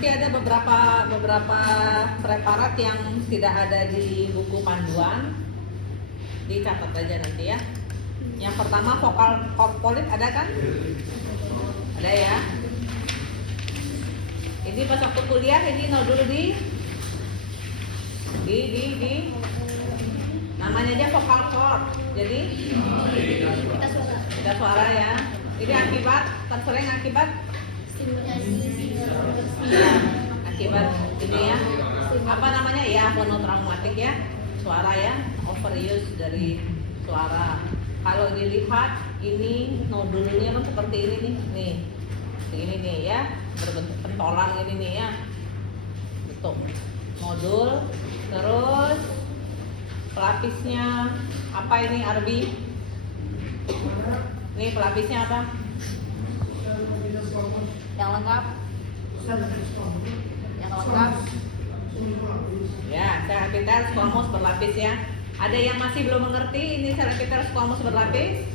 nanti ada beberapa preparat yang tidak ada di buku panduan, dicatat aja nanti ya. Yang pertama vokal korporat ada kan? Ada ya. Ini pas waktu kuliah ini dulu di namanya aja vokal cord. Jadi kita suara ya. Ini akibat tersering akibat ya, akibat ini ya. Apa namanya ya, monotraumatik ya. Suara ya, overuse dari suara. Kalau dilihat ini nodulnya kan seperti ini nih. Ini nih ya, berbentuk pentolan ini nih ya. Bentuk nodul. Terus pelapisnya apa ini Arbi? Nih pelapisnya apa? Yang lengkap? Yang lengkap? Ya, cervical squamous berlapis ya. Ada yang masih belum mengerti ini cervical squamous berlapis?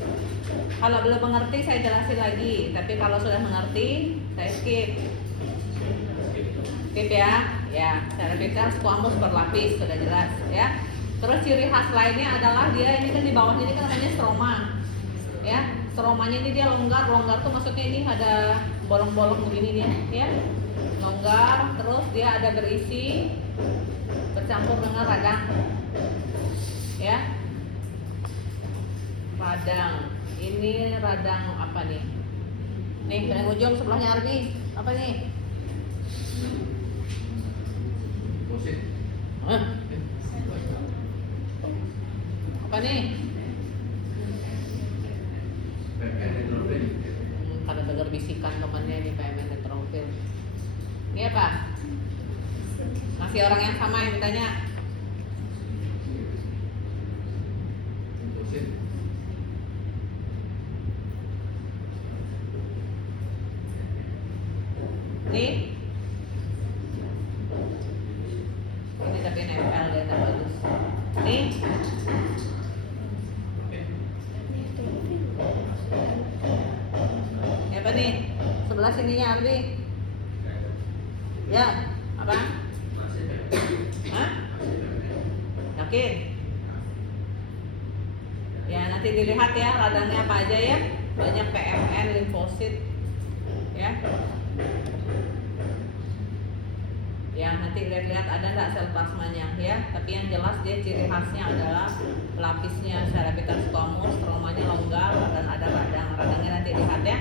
Kalau belum mengerti saya jelasin lagi. Tapi kalau sudah mengerti, saya skip. Skip ya. Ya, cervical squamous berlapis sudah jelas ya. Terus ciri khas lainnya adalah dia ini kan di bawahnya ini kan namanya stroma. Ya, stromanya ini dia longgar tuh maksudnya ini ada bolong-bolong begini nih ya. Longgar, terus dia ada berisi bercampur dengan radang. Ya. Radang. Ini radang apa nih? Nih, yang ujung sebelahnya Arbi. Apa nih? Hah? Apa nih? Pada dengar bisikan temannya ini PMN Netrofil. Ini apa? Masih orang yang sama yang ditanya. Nih. Ini tapi nempel dia tak bagus. Nih. Ini apa nih? Sebelah sininya Arbi. Ya, apa? Hah? Yakin? Ya nanti dilihat ya radangnya apa aja ya. Banyak PMN, limfosit, ya. Ya nanti lihat ada nggak sel plasmanya ya. Tapi yang jelas dia ciri khasnya adalah pelapisnya cervical squamous, stromanya longgar dan ada radangnya nanti lihat ya.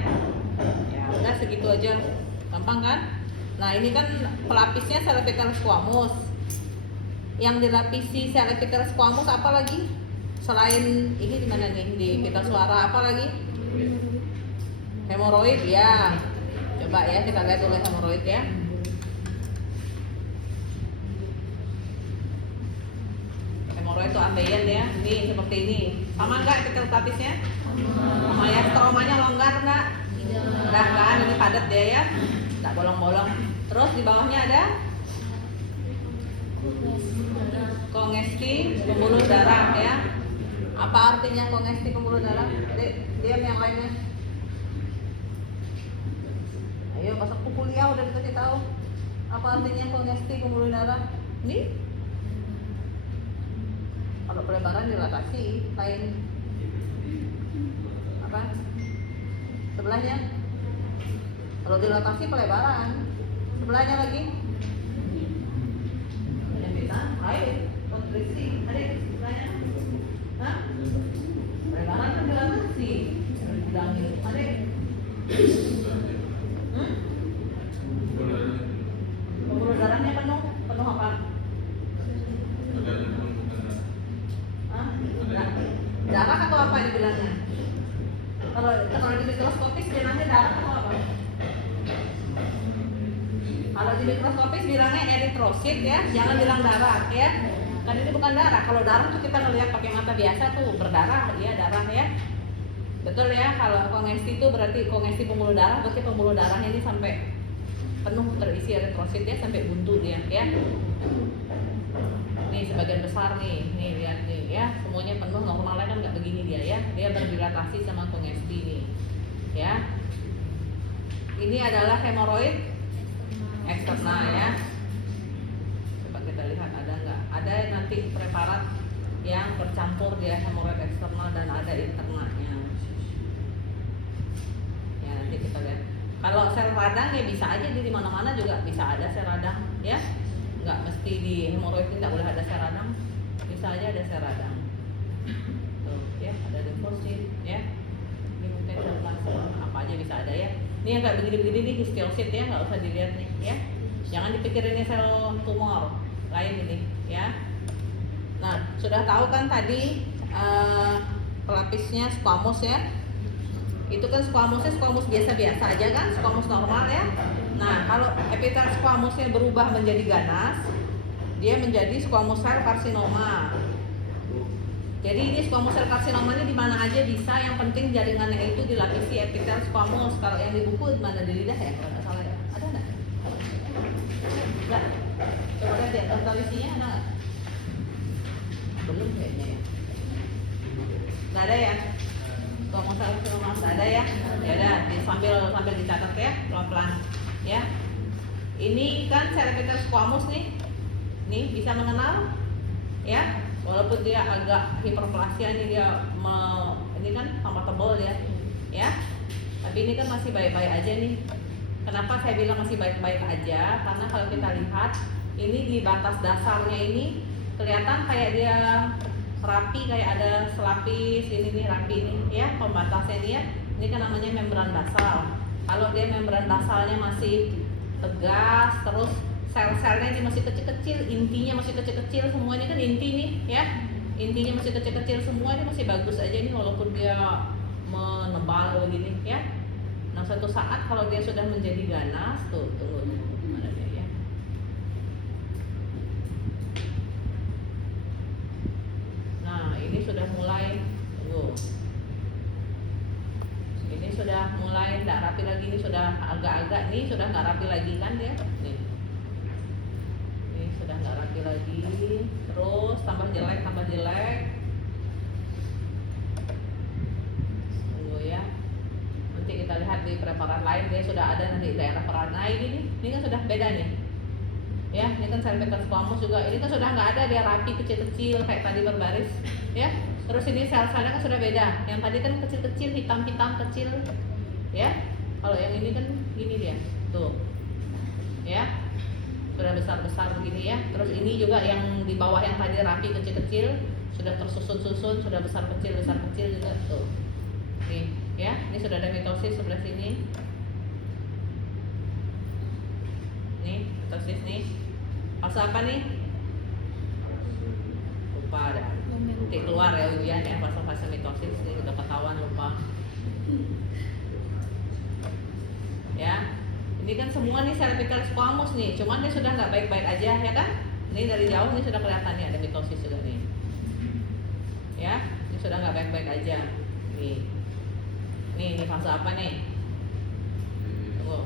Ya udah segitu aja, gampang kan? Nah ini kan pelapisnya cervical squamous. Yang dilapisi cervical squamous apa lagi? Selain ini di mana nih? Di pita suara apa lagi? Hemoroid ya. Coba ya kita lihat dulu hemoroid ya. Hemoroid itu ambeien ya. Ini seperti ini. Sama enggak pita pelapisnya? Sama ya. Stromanya longgar enggak? Enggak kan? Ini padat dia ya. Enggak bolong-bolong. Terus di bawahnya ada kongesti pembuluh darah ya. Apa artinya kongesti pembuluh darah? Dia yang lainnya. Ayo pas aku kuliah udah dikasih tahu. Apa artinya kongesti pembuluh darah? Ini kalau pelebaran dilatasi, lain apa? Sebelahnya. Kalau dilatasi pelebaran. Sebelahnya lagi. Ayo, kontriksi, ada sebelahnya. Hah? Pelebaran kan dilatasi. Bilangin, ada. Pembuluh darahnya penuh apa? Hah? Darah atau apa dibilangnya? Kalau di mikroskopis bilangnya darah atau apa? Kalau di mikroskopis bilangnya eritrosit ya, jangan bilang darah ya. Kan ini bukan darah. Kalau darah tuh kita ngelihat pakai mata biasa tuh berdarah, ya darah ya. Betul ya. Kalau kongesti itu berarti kongesti pembuluh darah, berarti pembuluh darahnya ini sampai penuh terisi eritrosit ya, sampai buntu dia ya. Nih sebagian besar nih lihat nih ya, semuanya penuh, normalnya kan nggak begini dia ya. Dia berdilatasi sama kongesti nih ya. Ini adalah hemoroid eksterna ya. Coba kita lihat ada nggak? Ada nanti preparat yang bercampur dia hemoroid eksternal dan ada internanya. Ya nanti kita lihat. Kalau sel radang ya bisa aja di mana-mana juga bisa ada sel radang ya. Nggak mesti di hemoroid tidak boleh ada sel radang. Bisa aja ada sel radang. Tuh ya ada limfosit ya. Ini mungkin sel plasma apa aja bisa ada ya. Ini yang kayak begini-begini nih histiosit ya, nggak usah dilihat nih ya. Jangan dipikirin ini sel tumor lain ini ya. Nah sudah tahu kan tadi pelapisnya squamous ya. Itu kan squamous biasa-biasa aja kan, squamous normal ya. Nah kalau epitel squamousnya berubah menjadi ganas, dia menjadi squamous cell carcinoma. Jadi ini squamous cell carcinoma ini di mana aja bisa, yang penting jaringannya itu dilapisi epitel squamous. Kalau yang di buku mana di lidah ya, kalau nggak salah ya. Ada nggak? Nggak. Coba lihat ya, totalisnya ada nggak? Belum kayaknya ya. Nggak ada ya. Squamous cell carcinoma nggak ada ya. Ya udah, sambil dicatat ya, pelan-pelan ya. Ini kan sel epitel squamous nih bisa mengenal ya. Walaupun dia agak hiperplasia nih dia ini kan tambah tebal ya. Tapi ini kan masih baik-baik aja nih. Kenapa saya bilang masih baik-baik aja? Karena kalau kita lihat ini di batas dasarnya ini kelihatan kayak dia rapi, kayak ada selapis ini nih rapi nih ya pembatasnya nih ya. Ini kan namanya membran basal. Kalau dia membran basalnya masih tegas, terus sel-selnya ini masih kecil-kecil, intinya masih kecil-kecil semua, ini kan inti nih ya, intinya masih kecil-kecil semua, ini masih bagus aja nih walaupun dia menebal begini ya. Nah suatu saat kalau dia sudah menjadi ganas, tunggu mana dia ya. Nah ini sudah mulai, ini sudah mulai tidak rapi lagi, ini sudah agak-agak nih sudah nggak rapi lagi kan dia nih. Sudah nggak rapi lagi, terus tambah jelek. Tunggu ya, nanti kita lihat di preparat lain dia sudah ada nanti daerah peran. Nah ini kan sudah beda nih ya. Ini kan sel epitel squamous juga, ini kan sudah nggak ada, dia rapi kecil-kecil kayak tadi berbaris ya. Terus ini sel-selnya kan sudah beda, yang tadi kan kecil-kecil, hitam-hitam kecil ya. Kalau yang ini kan gini dia tuh ya, sudah besar-besar begini ya. Terus ini juga yang di bawah yang tadi rapi kecil-kecil sudah tersusun-susun, sudah besar kecil juga tuh. Nih ya, ini sudah ada mitosis sebelah sini. Nih, mitosis nih. Fase apa nih? Lupa dah. Nanti keluar ya ujian ya fase mitosis nih, udah ketahuan lupa. Ya. Ini kan semua nih sel epitel squamous nih, cuman dia sudah nggak baik-baik aja ya kan? Ini dari jauh ini sudah kelihatan nih ada mitosis juga nih. Ya, ini sudah nggak baik-baik aja. Nih fase apa nih? Tunggu.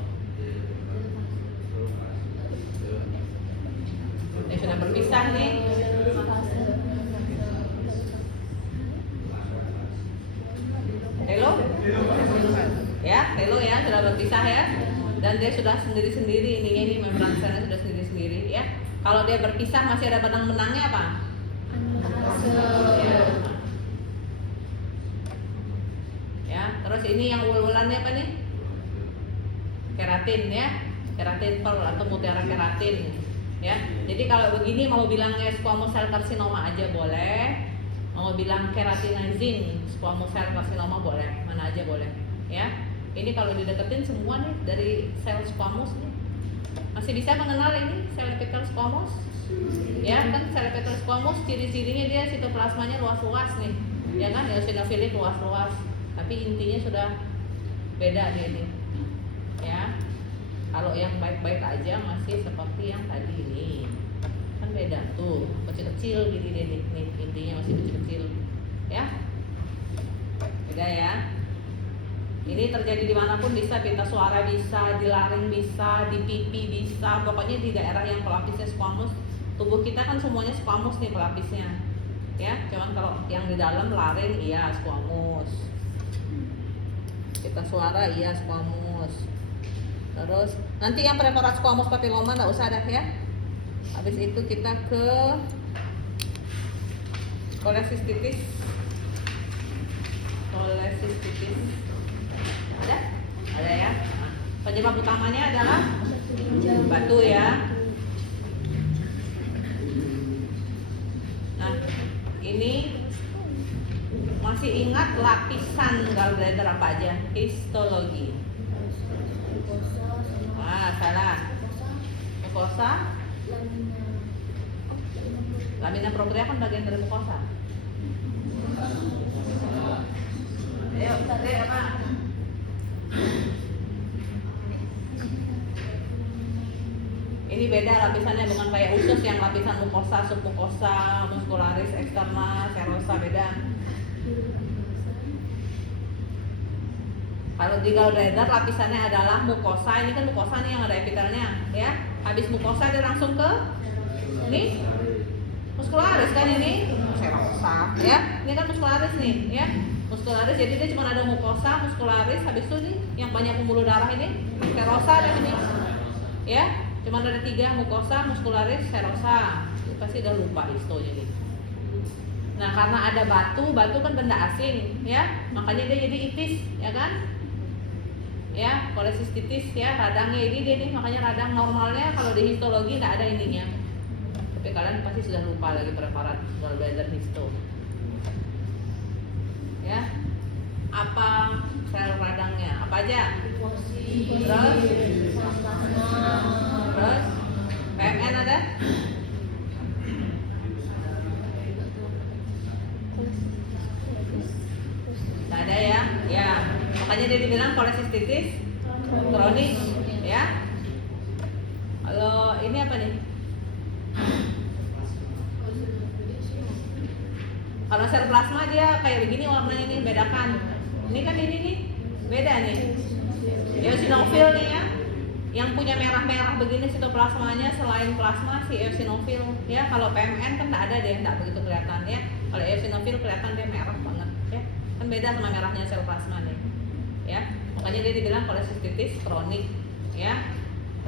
Ini sudah berpisah nih. Hello? Ya, hello ya, sudah berpisah ya. Dan dia sudah sendiri-sendiri, ini membran selnya sudah sendiri-sendiri ya. Kalau dia berpisah masih ada benang-benangnya apa? Ya, terus ini yang ul-ulannya apa nih? Keratin ya, keratin pearl atau mutiara keratin ya. Jadi kalau begini mau bilangnya squamous cell carcinoma aja boleh, mau bilang keratinizing squamous cell carcinoma boleh, mana aja boleh ya. Ini kalau dideketin semua nih dari sel squamous nih. Masih bisa mengenal ini sel epitel squamous? Ya kan sel epitel squamous ciri-cirinya dia sitoplasmanya luas-luas nih. Ya kan eosinofilik luas-luas. Tapi intinya sudah beda dia ini. Ya. Kalau yang baik-baik aja masih seperti yang tadi ini. Kan beda tuh, kecil-kecil gini dia nih. Intinya masih kecil-kecil. Ya. Beda ya. Ini terjadi dimanapun bisa, pita suara bisa, di laring bisa, di pipi bisa, pokoknya di daerah yang pelapisnya squamous. Tubuh kita kan semuanya squamous nih pelapisnya, ya. Cuman kalau yang di dalam laring iya squamous, pita suara iya squamous. Terus nanti yang preparat squamous papilloma nggak usah ada ya. Habis itu kita ke kolesistitis. Ada ya. Nah, penyebab utamanya adalah batu ya. Nah, ini masih ingat lapisan gallbladder apa aja? Histologi. Salah. Mukosa. Lamina propria kan bagian dari mukosa. Ayo, apa? Ini beda lapisannya, bukan kayak usus yang lapisan mukosa, submukosa, muscularis externa, serosa, beda. Kalau di gallbladder lapisannya adalah mukosa. Ini kan mukosa nih yang ada epitelnya, ya. Habis mukosa dia langsung ke ini muscularis kan ini serosa, ya. Ini kan muscularis nih, ya. Muscularis, jadi dia cuma ada mukosa, muscularis, habis itu nih yang banyak pembuluh darah ini serosa dan ini, ya. Cuma ada 3, mukosa, muscularis, serosa. Pasti udah lupa histonya nih. Nah, karena ada batu kan benda asing, ya. Makanya dia jadi itis, ya kan? Ya, kolesistitis ya, radangnya ini dia nih, makanya radang normalnya kalau di histologi nggak ada ininya. Tapi kalian pasti sudah lupa lagi preparat gallbladder histo. Ya, apa sel radangnya? Apa aja? Terus PMN ada? Nggak ada ya? Ya, makanya dia dibilang kolesistitis kronis, ya. Kalau ini apa nih? Kalau sel plasma dia kayak begini warnanya nih, bedakan. Ini kan ini nih, beda nih. Eosinofil nih ya, yang punya merah-merah begini sitoplasmanya selain plasma si eosinofil ya. Kalau PMN kan nggak ada deh, nggak begitu kelihatan ya. Kalau eosinofil kelihatan dia merah banget ya, kan beda sama merahnya sel plasma nih ya. Makanya dia dibilang kolesistitis kronik ya.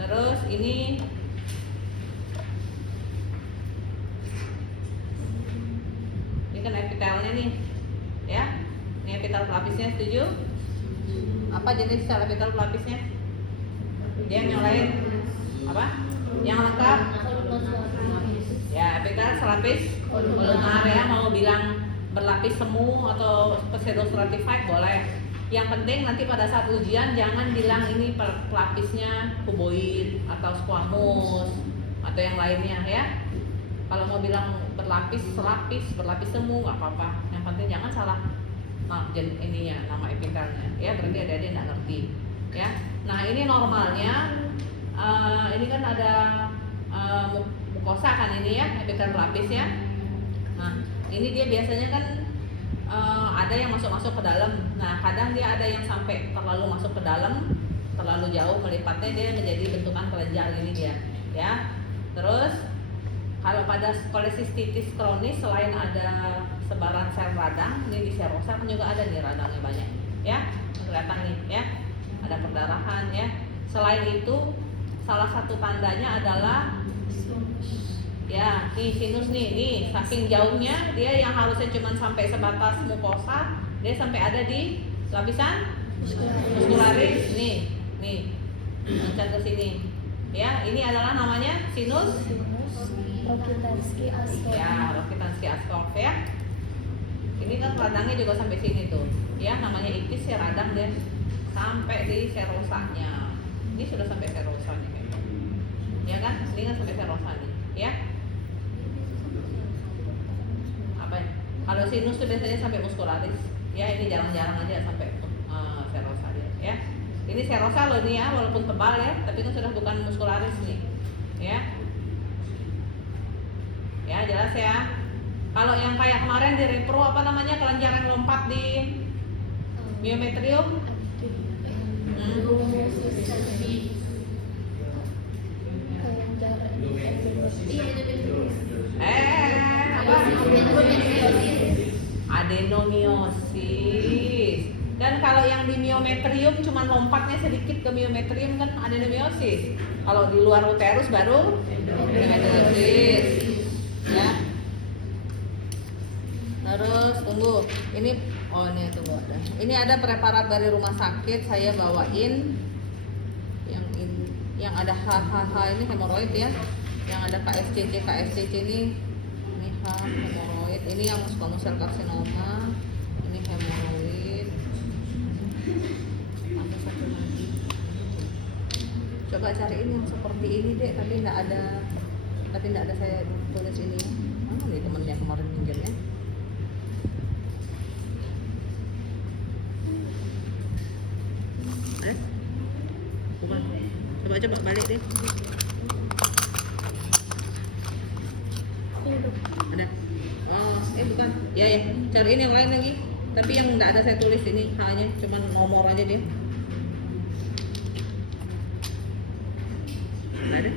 Terus ini kan epitelnya nih ya. Ini epitel pelapisnya, setuju? Apa jenis sel epitel pelapisnya? Dia yang lain apa? Yang lengkap? Ya, epitel selapis kolumnar ya. Mau bilang berlapis semu atau pseudo stratified boleh. Yang penting nanti pada saat ujian jangan bilang ini pelapisnya kuboid atau squamous atau yang lainnya ya. Kalau mau bilang berlapis, selapis, berlapis semu nggak apa-apa. Yang penting jangan salah ininya, nama epitelnya ya. Berarti ada dia nggak ngerti ya. Nah, ini normalnya ini kan ada mukosa kan ini ya, epitel pelapis ya. Nah, ini dia biasanya kan ada yang masuk-masuk ke dalam. Nah, kadang dia ada yang sampai terlalu masuk ke dalam, terlalu jauh melipatnya, dia menjadi bentukan kelenjar gini dia ya. Terus kalau pada kolesistitis kronis selain ada sebaran sel radang, ini di serosa kan juga ada nih radangnya banyak ya, kelihatan nih ya, ada perdarahan ya. Selain itu salah satu tandanya adalah ya di sinus nih saking jauhnya dia yang harusnya cuma sampai sebatas mukosa, dia sampai ada di lapisan muscularis nih mencat ke sini ya. Ini adalah namanya sinus Rokitansky-Askov ya. Ini kan radangnya juga sampai sini tuh ya, namanya itis ya, radang deh sampai di serosanya. Ini sudah sampai serosanya ya kan, ini kan sampai serosa nih ya. Apa ya? Kalau sinus tuh biasanya sampai muscularis ya, ini jarang-jarang aja sampai serosa dia ya. Ini serosa loh nih ya, walaupun tebal ya, tapi kan sudah bukan muscularis nih ya. Ya, jelas ya. Kalau yang kayak kemarin di repro apa namanya, kelenjar yang lompat di myometrium, apa? Adenomiosis. Dan Dan kalau yang di myometrium cuma lompatnya sedikit ke myometrium kan adenomyosis. Kalau di luar uterus baru endometriosis. Ya. Terus tunggu. Ini tunggu ada. Ini ada preparat dari rumah sakit saya bawain yang ada HHH ini hemoroid ya. Yang ada KSCC ini H hemoroid. Ini yang squamous cell carcinoma. Ini hemoroid. Ada satu lagi. Coba cariin yang seperti ini deh, tapi tidak ada saya tulis ini. Nih temennya kemarin pinjamnya. Coba balik deh. Ada. Bukan. Ya. Cariin yang lain lagi. Tapi yang enggak ada saya tulis ini hanya cuman nomor aja deh. Ada.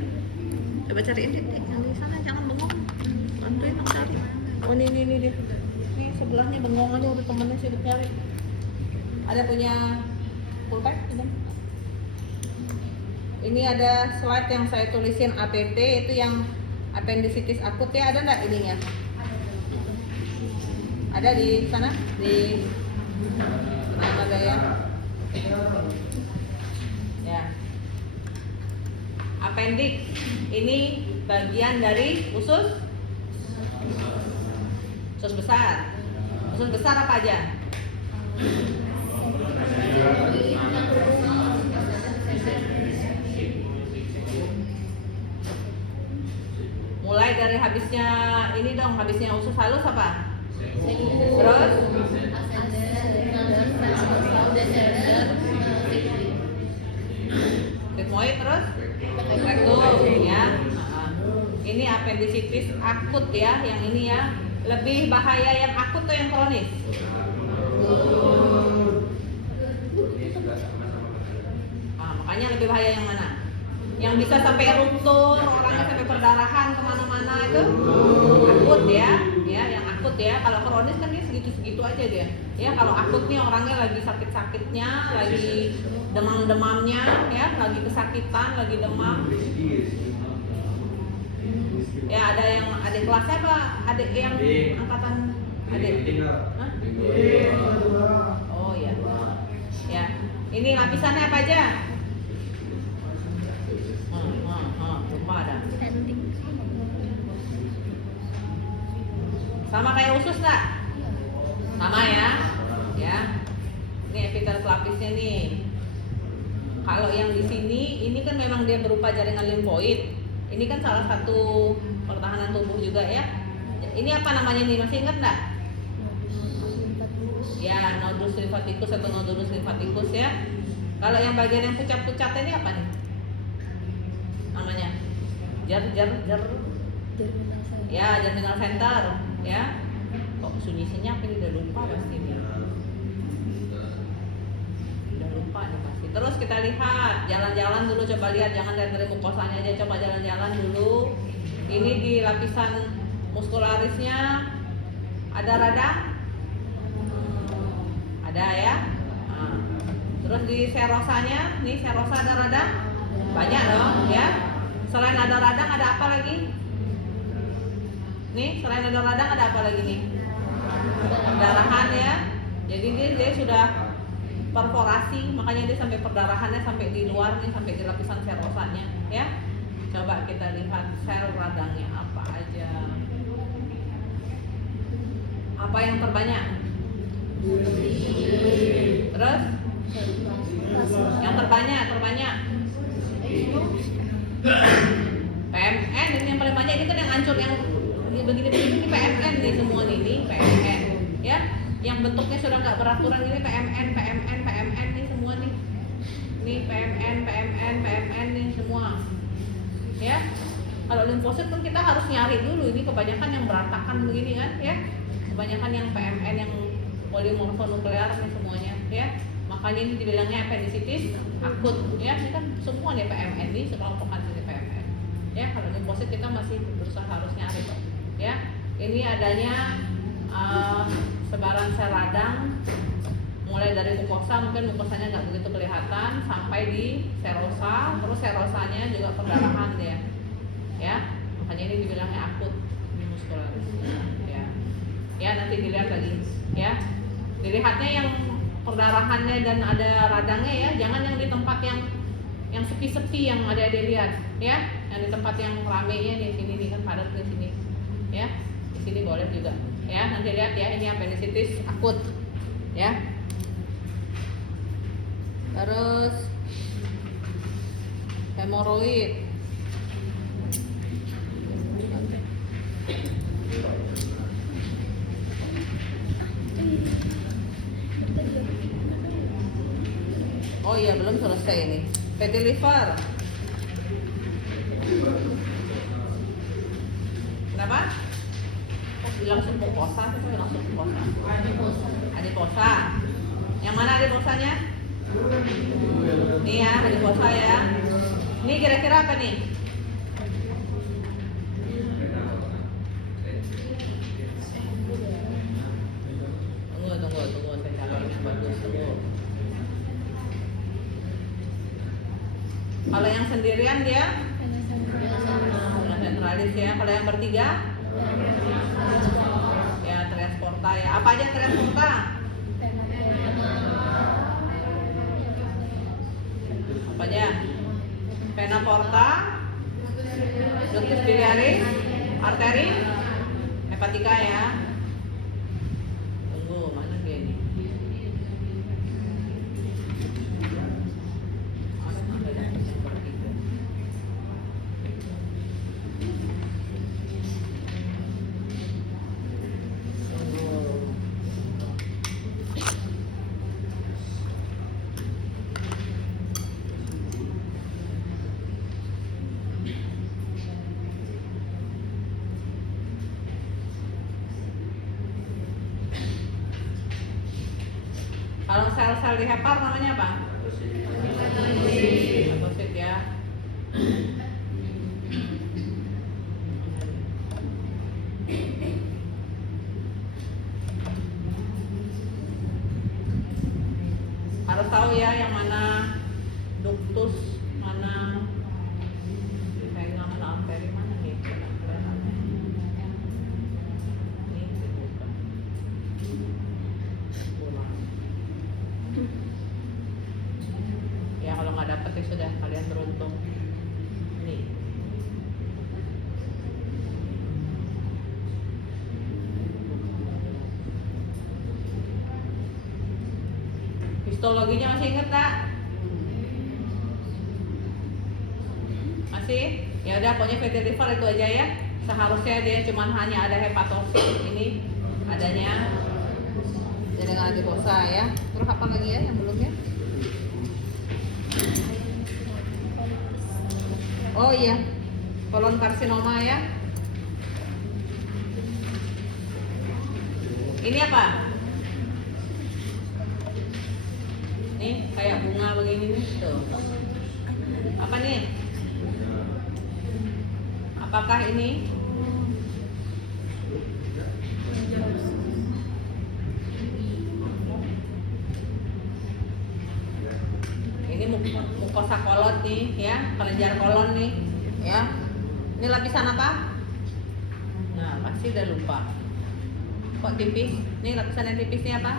Coba cariin deh yang di sana, jangan bengong. Bantuin dong cari. Ini deh. Ini sebelahnya bengong aja udah temennya sibuk cari. Ada punya pulpen kan? Ini ada slide yang saya tulisin APP itu yang appendicitis akut ya, ada nggak ininya? Ada di sana? Di mana ada ya? Ya. Appendix ini bagian dari usus besar. Usus besar apa aja? Mulai dari habisnya usus halus apa? Terus? Sigmoid terus? Rektum ya. Ini appendicitis akut ya, yang ini ya. Lebih bahaya yang akut atau yang kronis? Makanya lebih bahaya yang mana? Yang bisa sampai ruptur, orangnya sampai perdarahan kemana-mana itu akut ya, yang akut ya. Kalau kronis kan dia segitu-segitu aja dia. Ya kalau akut nih orangnya lagi sakit-sakitnya, lagi demam-demamnya, ya, lagi kesakitan, lagi demam. Ya ada yang adik kelasnya apa? Adik yang angkatan adik? Hah? Oh ya. Ya. Ini lapisannya apa aja? Lupa ada. Sama kayak usus nggak? Sama ya. Ya. Ini epitel lapisnya nih. Kalau yang di sini, ini kan memang dia berupa jaringan limfoid. Ini kan salah satu pertahanan tubuh juga ya. Ini apa namanya nih? Masih ingat nggak? Ya, nodus limfatikus atau nodulus limfatikus ya. Kalau yang bagian yang pucat-pucat ini apa nih? Namanya? Ya, germinal center ya. Kok sunyi-sunyi apa ini? Udah lupa pasti nih. Udah lupa nih pasti. Terus kita lihat, jalan-jalan dulu, coba lihat, jangan dari mukosanya aja, coba jalan-jalan dulu. Ini di lapisan muskularisnya ada radang? Ada ya. Nah, terus di serosanya, nih serosa ada radang? Banyak dong ya. Selain ada radang ada apa lagi? Nih, selain ada radang ada apa lagi nih? Perdarahan ya. Jadi dia sudah perforasi, makanya dia sampai perdarahannya sampai di luar nih, sampai di lapisan serosanya ya. Coba kita lihat sel radangnya apa aja. Apa yang terbanyak? Terus? Yang terbanyak PMN ini yang paling banyak. Ini kan yang hancur, yang begini-begini ini PMN nih semua ini PMN ya. Yang bentuknya sudah nggak beraturan ini PMN nih semua nih. Nih PMN nih semua. Ya. Kalau limfosit pun kita harus nyari dulu, ini kebanyakan yang berantakan begini kan ya. Kebanyakan yang PMN yang polimorfonuklear nih semuanya ya. Makanya ini dibilangnya appendicitis akut ya. Ini kan semua nih PMN nih, sekelompokan ini PMN. Ya, kalau limfosit kita masih berusaha harus nyari kok. Ya. Ini adanya sebaran sel radang mulai dari mukosa, mungkin mukosanya nggak begitu kelihatan, sampai di serosa, terus serosanya juga perdarahan dia, ya. Makanya ini dibilangnya akut ini muskularis, ya. Ya nanti dilihat lagi, ya. Dilihatnya yang perdarahannya dan ada radangnya ya, jangan yang di tempat yang sepi-sepi yang ada lihat, ya. Yang di tempat yang ramenya di sini nih kan padat di sini, ya. Di sini boleh juga, ya. Nanti lihat ya, ini appendicitis akut, ya. Terus hemoroid. Oh iya, belum selesai ini. Fatty liver. Kenapa? Kok bilang submukosa? Saya bilang submukosa. Adiposa. Yang mana adiposanya? Nih ya, adiposa ya. Ini kira-kira apa nih? Tunggu. Saya cari yang bagus dulu. Kalau yang sendirian dia ventralis ya. Kalau yang bertiga ya tres porta ya. Apa aja tres porta? Apa aja? Vena porta, ductus biliaris, arteri, hepatika ya. Tunggu, mana dia nih? Kalau sel-sel di hepar namanya apa? Hepatosit ya. Harus tahu ya yang mana ductus, mana vena, mana arteri, mana nih? Ya kalau nggak dapet ya sudah, kalian beruntung. Nih. Histologinya masih inget tak? Masih? Ya udah, pokoknya fatty liver itu aja ya. Seharusnya dia cuma hanya ada hepatosit ini adanya. Jadi dengan adiposa ya. Terus apa lagi ya yang belum ya? Oh iya, kolon karsinoma ya. Ini apa? Nih kayak bunga begini nih tuh. Apa nih? Apakah ini? Ini mukosa kolon nih ya, kelenjar kolon nih ya. Ini lapisan apa? Nah, pasti udah lupa. Kok tipis? Nih lapisan yang tipis ini apa?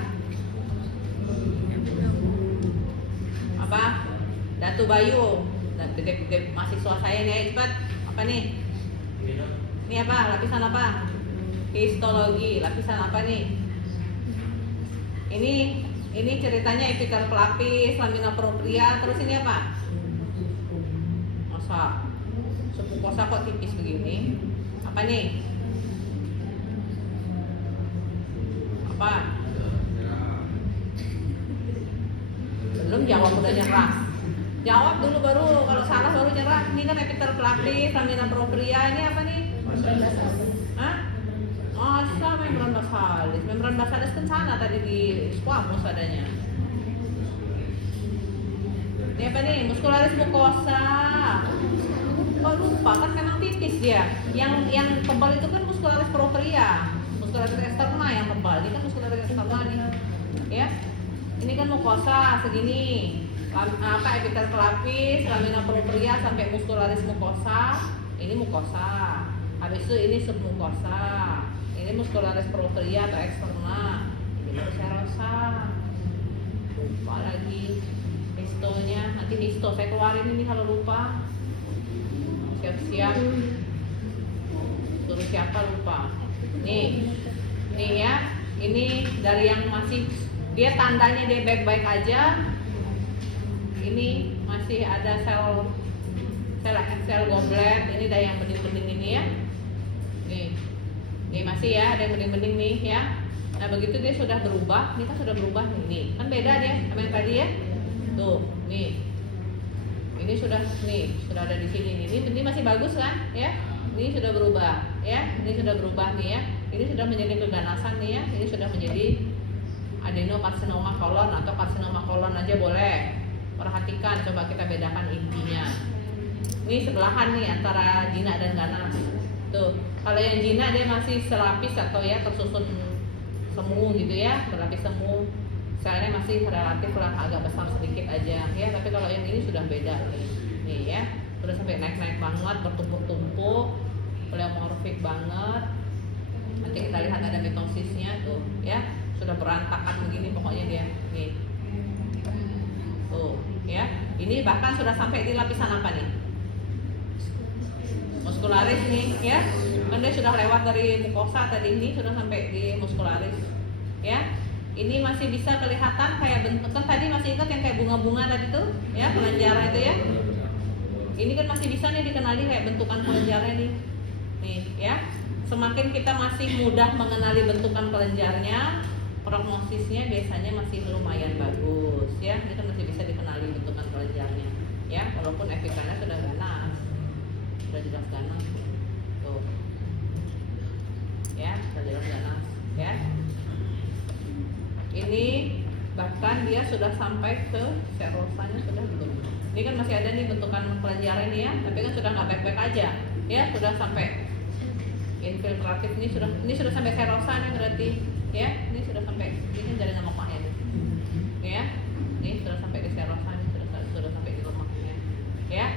Apa? Datu Bayu. Mahasiswa saya nih, cepat. Apa nih? Ini apa? Lapisan apa? Histologi. Lapisan apa nih? Ini ceritanya epitel pelapis, lamina propria, terus ini apa? Masa submukosa kok tipis begini? Apa nih? Apa? Belum jawab udah nyerah. Jawab dulu baru, kalau salah baru nyerah. Ini kan epitel pelapis, lamina propria, ini apa nih? Hah? Masa membran basalis? Membran basalis kan sana tadi di squamous adanya. Ini apa nih? Muscularis mucosa. Kok lupa kan memang tipis dia. Yang tebal itu kan muscularis propria, muscularis externa yang tebal. Ini kan muscularis externa nih, ya. Ini kan mukosa segini, epitel pelapis, lamina propria sampai muscularis mukosa. Ini mukosa. Habis itu ini submukosa. Ini muscularis propria atau eksterna. Ini serosa. Lupa lagi histonya. Nanti histo saya keluarin ini kalau lupa. Siap-siap. Suruh siapa lupa. Nih ya. Ini dari yang masih dia tandanya dia baik-baik aja. Ini masih ada sel goblet. Ini dari yang bening-bening ini ya. Nih masih ya, ada yang bening-bening nih ya. Nah begitu dia sudah berubah, ini kan sudah berubah nih, kan beda dia sama yang tadi ya. Tuh, nih, ini sudah ada di sini nih. Ini masih bagus kan ya? Ini sudah berubah ya, ini sudah berubah nih ya. Ini sudah menjadi keganasan nih ya. Ini sudah menjadi adenokarsinoma kolon atau karsinoma kolon aja boleh. Perhatikan, coba kita bedakan intinya. Ini sebelahan nih antara jinak dan ganas. Tuh, kalau yang jinak dia masih selapis atau ya tersusun semu gitu ya, berlapis semu. Selnya masih relatif lah agak besar sedikit aja ya. Tapi kalau yang ini sudah beda nih ya, sudah sampai naik-naik banget, bertumpuk-tumpuk, pleomorfik banget. Nanti kita lihat ada mitosisnya tuh ya, sudah berantakan begini pokoknya dia nih. Tuh ya, ini bahkan sudah sampai di lapisan apa nih? Muscularis nih ya, kan dia sudah lewat dari mukosa tadi, ini sudah sampai di muscularis ya. Ini masih bisa kelihatan kayak bentuk, kan tadi masih ingat yang kayak bunga-bunga tadi tuh ya, kelenjar itu ya. Ini kan masih bisa nih dikenali kayak bentukan kelenjarnya nih ya. Semakin kita masih mudah mengenali bentukan kelenjarnya, prognosisnya biasanya masih lumayan bagus ya. Ini kan masih bisa dikenali bentukan kelenjarnya ya, walaupun epikalnya sudah ganas, sudah jelas ganas tuh ya, sudah jelas ganas ya. Ini bahkan dia sudah sampai ke serosanya, sudah belum? Ini kan masih ada nih bentukan kelenjarnya nih ya, tapi kan sudah nggak baik-baik aja ya, sudah sampai infiltratif. Ini sudah sampai serosa nih berarti ya. Ini sudah sampai, ini jaringan lemaknya nih ya. Ini sudah sampai ke serosa nih, sudah sampai di lemaknya ya.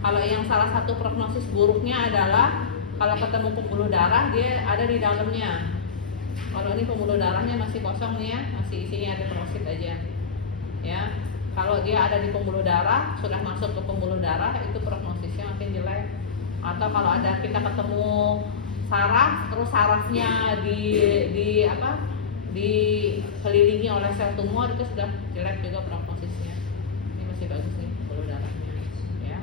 Kalau yang salah satu prognosis buruknya adalah kalau ketemu pembuluh darah dia ada di dalamnya. Kalau ini pembuluh darahnya masih kosong nih ya, masih isinya eritrosit aja ya. Kalau dia ada di pembuluh darah, sudah masuk ke pembuluh darah, itu prognosisnya makin jelek. Atau kalau ada kita ketemu saraf, terus sarafnya dikelilingi oleh sel tumor, itu sudah jelek juga prognosisnya. Ini masih bagus nih pembuluh darahnya ya.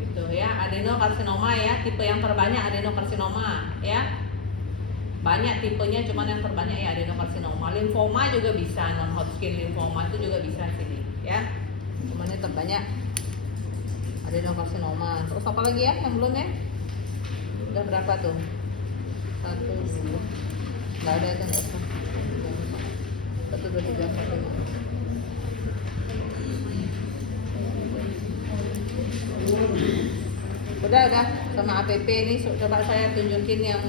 Gitu ya, adenokarsinoma ya, tipe yang terbanyak adenokarsinoma ya. Banyak tipenya, cuman yang terbanyak ya adenokarsinoma. Limfoma juga bisa, non-Hodgkin limfoma itu juga bisa sini ya. Cuman yang terbanyak adenokarsinoma. Terus apa lagi ya yang belum ya? Udah berapa tuh? 1, 2, nggak ada itu, nggak usah. 1, 2, 3, 4, 5. Udah sama APP ini coba saya tunjukin yang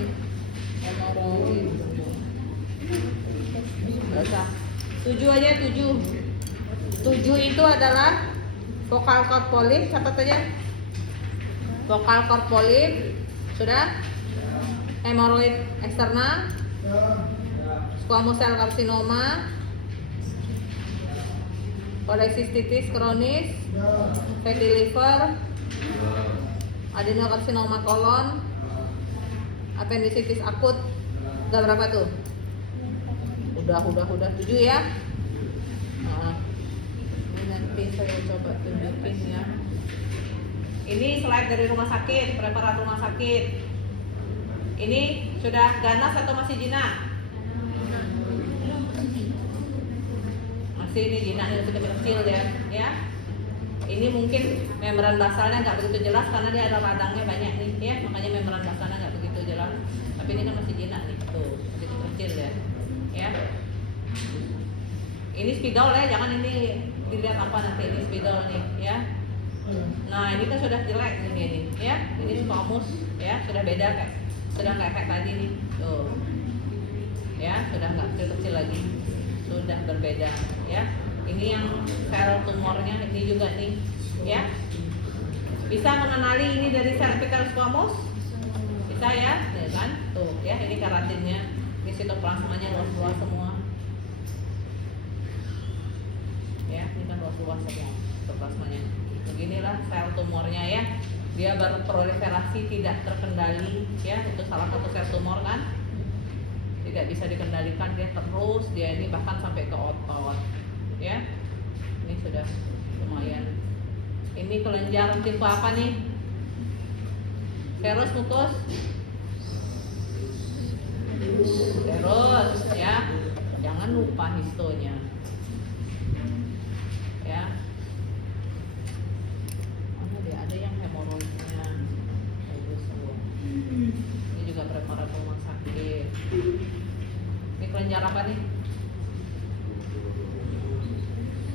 hemoroid. Nggak usah. 7 aja, 7. 7 itu adalah vokal cord polyp, catat aja. Vokal cord polyp sudah. Hemoroid eksterna, squamous cell carcinoma, cholecystitis kronis, fatty liver, adenokarsinoma kolon, appendicitis akut. Udah berapa tuh? Udah 7 ya. Nah, ini nanti saya coba tunjukin ya. Ini slide dari rumah sakit, preparat rumah sakit. Ini sudah ganas atau masih jinak? Masih, ini jinak, ini kecil-kecil ya. Ini mungkin membran basalnya nggak begitu jelas karena dia ada radangnya banyak nih ya, makanya membran basalnya nggak begitu jelas. Tapi ini kan masih jinak nih, tuh masih kecil ya. Ini spidol ya, jangan ini dilihat apa nanti, ini spidol nih ya. Nah ini kan sudah jelek ini ya, ini squamous ya, sudah beda sudah nggak kayak tadi nih, tuh ya, sudah nggak kecil-kecil lagi sudah berbeda ya. Ini yang sel tumornya, ini juga nih ya. Bisa mengenali ini dari cervical squamous? Bisa ya, ya kan? Tuh ya, ini keratinnya, ini sitoplasmanya luas-luas semua. Ya, ini kan luas-luas semua sitoplasmanya. Beginilah sel tumornya ya. Dia baru proliferasi tidak terkendali ya, itu salah satu sel tumor kan. Tidak bisa dikendalikan, dia terus, dia ini bahkan sampai ke otot ya. Ini sudah lumayan. Ini kelenjar tipe apa nih? Serus mukus? Serus ya. Jangan lupa histonya ya. Mana dia, ada yang hemoroidnya. Ini juga preparat rumah sakit. Ini kelenjar apa nih?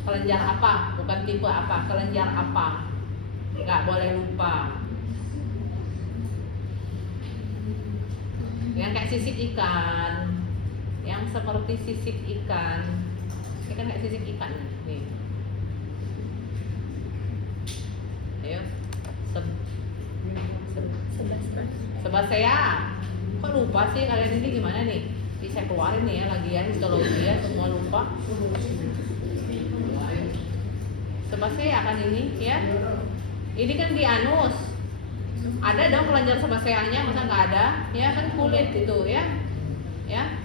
Kelenjar apa? Bukan tipe apa, kelenjar apa? Nggak boleh lupa. Yang kayak sisik ikan, yang seperti sisik ikan. Ini kan kayak sisik ikan nih. Ayo, sebasea. Kok lupa sih kalian ini gimana nih? Bisa keluarin nih ya, lagian histologi ya, semua lupa. Sebasea kan ini ya. Ini kan di anus. Ada dong kelenjar sebaseanya, masa nggak ada? Ya kan kulit itu ya. Ya.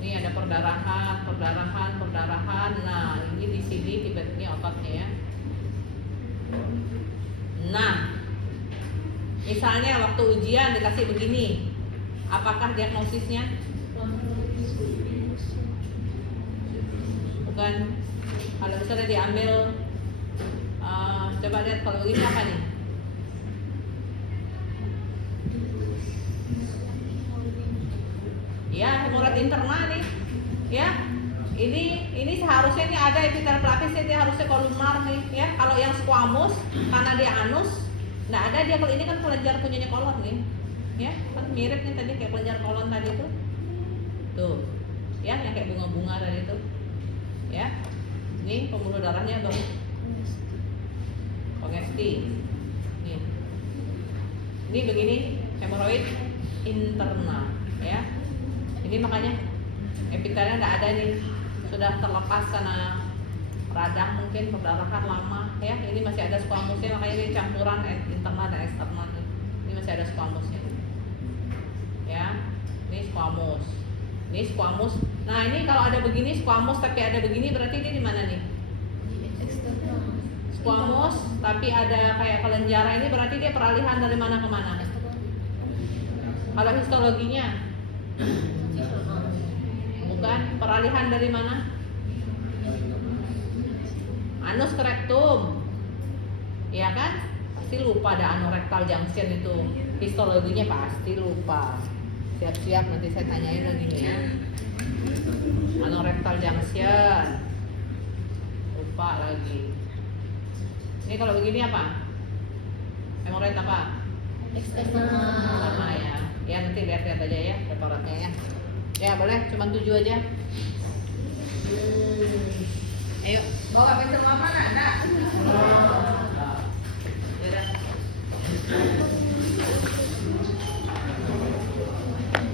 Ini ada perdarahan. Nah, ini di sini tiba-tiba ototnya ya. Nah, misalnya waktu ujian dikasih begini, apakah diagnosisnya? Bukan. Kalau misalnya diambil, coba lihat kalau begini apa nih? Ya, hemoroid internal nih, ya. Ini seharusnya ini ada epitel pelapis, ini harusnya kolumnar nih, ya. Kalau yang squamous karena dia anus, nggak ada dia. Kalau ini kan kelenjar punyanya kolon nih, ya. Kan mirip nih tadi kayak kelenjar kolon tadi tuh, tuh, ya, yang kayak bunga-bunga tadi tuh, ya. Ini pembuluh darahnya dong, kongesti, nih. Ini begini hemoroid internal, ya. Ini makanya epitelnya nggak ada nih, sudah terlepas karena radang mungkin perdarahan lama ya. Ini masih ada squamousnya, makanya ini campuran internal dan eksternal. Ini masih ada squamousnya ya. Ini squamous, ini squamous. Nah ini kalau ada begini squamous tapi ada begini, berarti ini di mana nih? Squamous tapi ada kayak kelenjar, ini berarti dia peralihan dari mana ke mana? Kalau histologinya bukan, peralihan dari mana? Anus ke rektum, ya kan? Pasti lupa ada anorektal junction itu. Histologinya pasti lupa. Siap-siap nanti saya tanyain lagi nih ya. Anorektal junction, lupa lagi. Ini kalau begini apa? Hemoroid apa? Eksternal. Sama ya. Ya nanti lihat-lihat aja ya preparatnya ya. Ya boleh, cuma 7 aja. Ayo, bawa pensil apa? Ada?